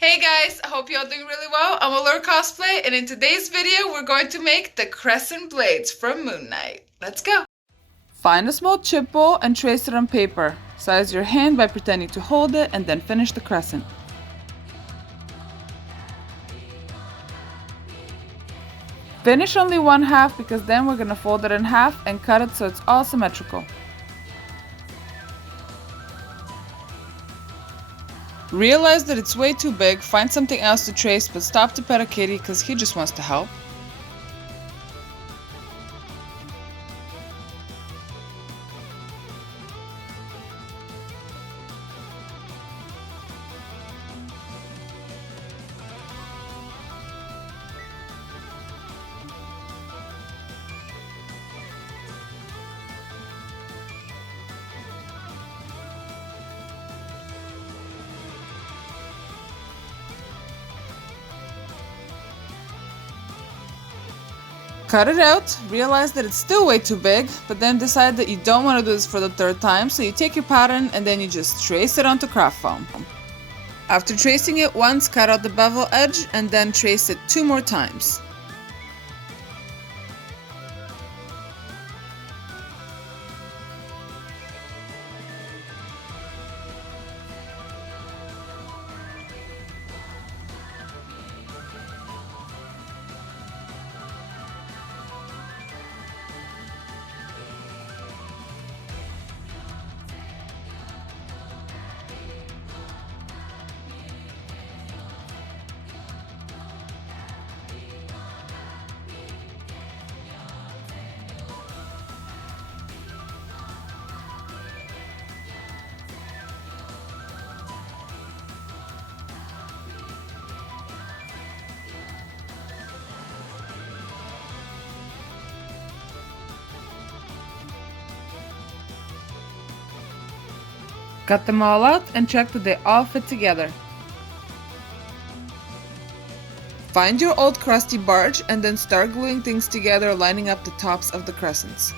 Hey guys, I hope you're all doing really well. I'm Worbla Cosplay, and in today's video we're going to make the Crescent blades from Moon Knight. Let's go! Find a small chip ball and trace it on paper. Size your hand by pretending to hold it and then finish the crescent. Finish only one half because then we're going to fold it in half and cut it so it's all symmetrical. Realize that it's way too big, find something else to trace, but stop to pet a kitty because he just wants to help. Cut it out, realize that it's still way too big, but then decide that you don't want to do this for the third time, so you take your pattern and then you just trace it onto craft foam. After tracing it once, cut out the bevel edge and then trace it 2 more times. Cut them all out and check that they all fit together. Find your old crusty barge and then start gluing things together, lining up the tops of the crescents.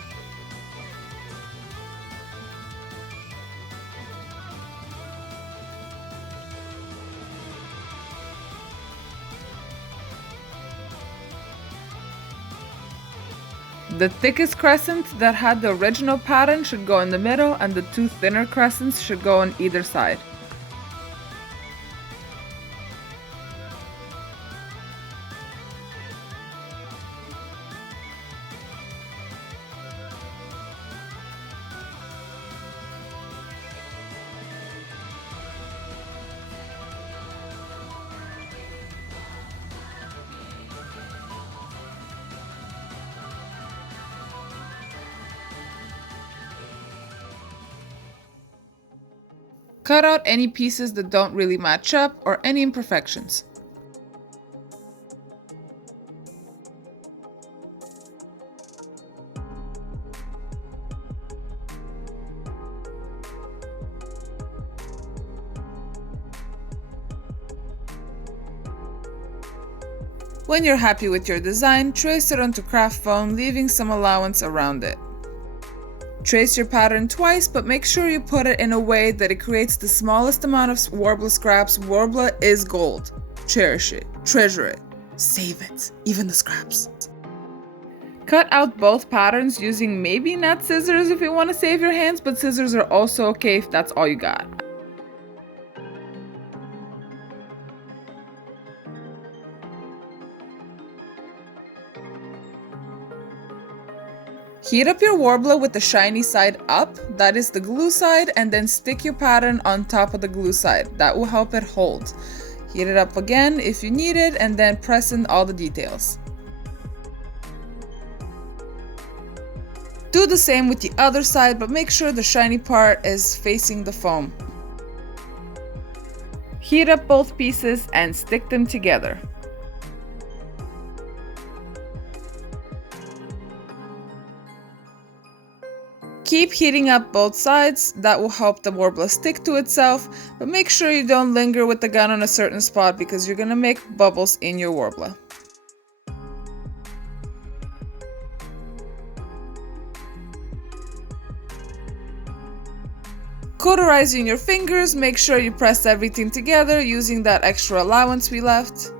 The thickest crescent that had the original pattern should go in the middle, and the 2 thinner crescents should go on either side. Cut out any pieces that don't really match up or any imperfections. When you're happy with your design, trace it onto craft foam, leaving some allowance around it. Trace your pattern twice, but make sure you put it in a way that it creates the smallest amount of Worbla scraps. Worbla is gold. Cherish it, treasure it, save it, even the scraps. Cut out both patterns using maybe not scissors if you want to save your hands, but scissors are also okay if that's all you got. Heat up your Worbla with the shiny side up, that is the glue side, and then stick your pattern on top of the glue side. That will help it hold. Heat it up again if you need it, and then press in all the details. Do the same with the other side, but make sure the shiny part is facing the foam. Heat up both pieces and stick them together. Keep heating up both sides, that will help the Worbla stick to itself, but make sure you don't linger with the gun on a certain spot because you're gonna make bubbles in your Worbla. Cauterizing your fingers, make sure you press everything together using that extra allowance we left.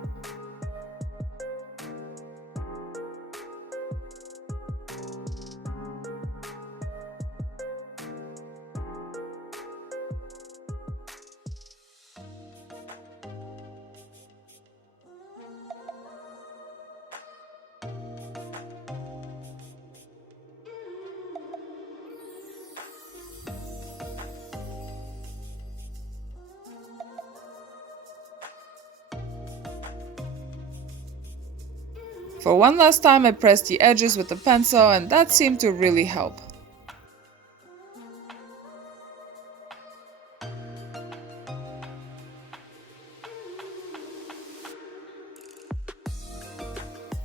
For one last time, I pressed the edges with the pencil, and that seemed to really help.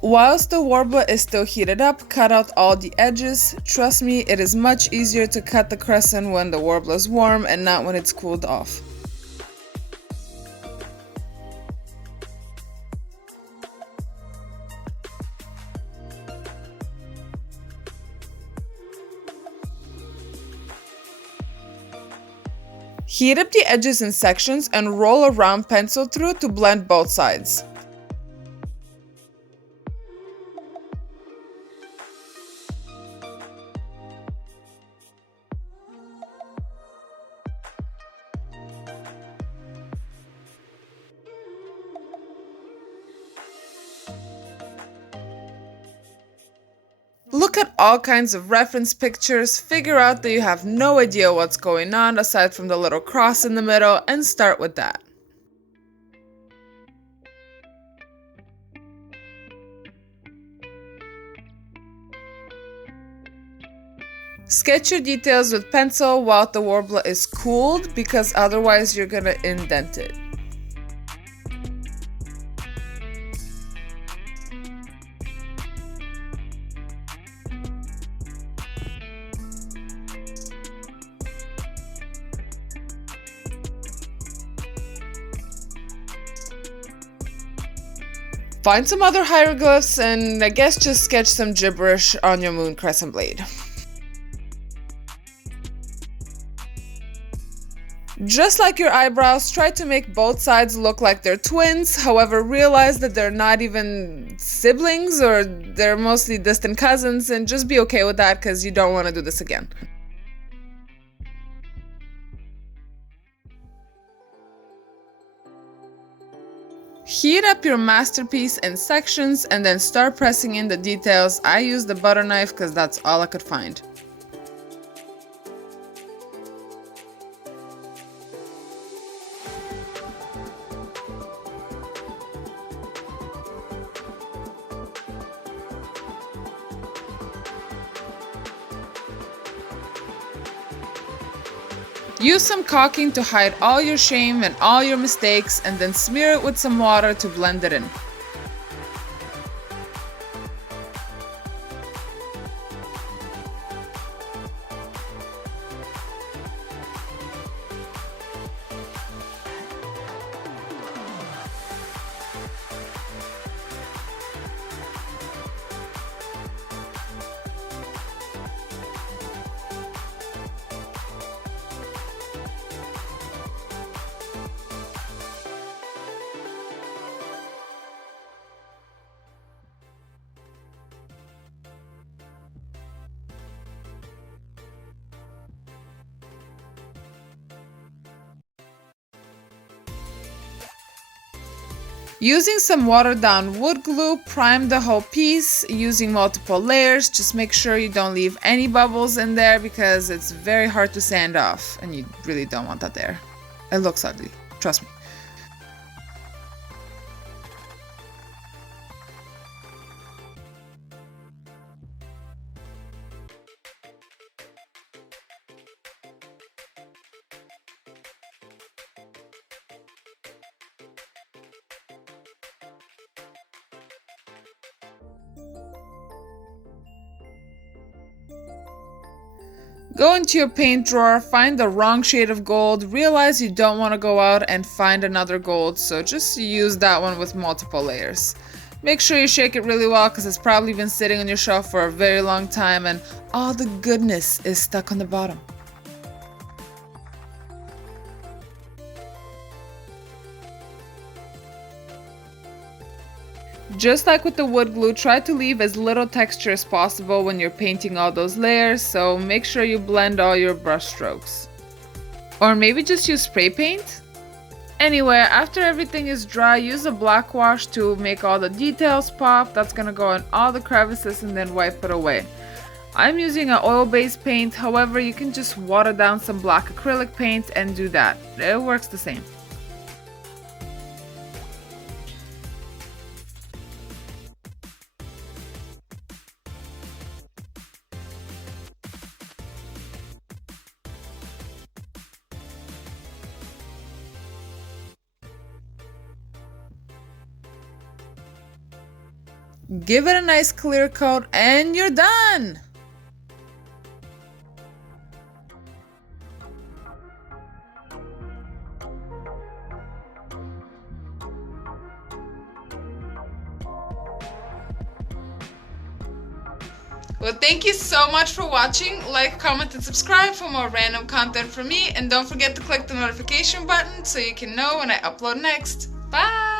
Whilst the Worbla is still heated up, cut out all the edges. Trust me, it is much easier to cut the crescent when the Worbla is warm and not when it's cooled off. Heat up the edges in sections and roll a round pencil through to blend both sides. Look at all kinds of reference pictures, figure out that you have no idea what's going on aside from the little cross in the middle, and start with that. Sketch your details with pencil while the Worbla is cooled, because otherwise you're gonna indent it. Find some other hieroglyphs and I guess just sketch some gibberish on your moon crescent blade. Just like your eyebrows, try to make both sides look like they're twins, however realize that they're not even siblings or they're mostly distant cousins, and just be okay with that because you don't want to do this again. Heat up your masterpiece in sections and then start pressing in the details. I used the butter knife because that's all I could find. Use some caulking to hide all your shame and all your mistakes, and then smear it with some water to blend it in. Using some watered down wood glue, prime the whole piece using multiple layers. Just make sure you don't leave any bubbles in there because it's very hard to sand off and you really don't want that there. It looks ugly, trust me. Go into your paint drawer, find the wrong shade of gold, realize you don't want to go out and find another gold, so just use that one with multiple layers. Make sure you shake it really well because it's probably been sitting on your shelf for a very long time and all the goodness is stuck on the bottom. Just like with the wood glue, try to leave as little texture as possible when you're painting all those layers, so make sure you blend all your brush strokes. Or maybe just use spray paint? Anyway, after everything is dry, use a black wash to make all the details pop. That's gonna go in all the crevices and then wipe it away. I'm using an oil-based paint, however, you can just water down some black acrylic paint and do that. It works the same. Give it a nice clear coat and you're done! Well, thank you so much for watching. Like, comment, and subscribe for more random content from me. And don't forget to click the notification button so you can know when I upload next. Bye!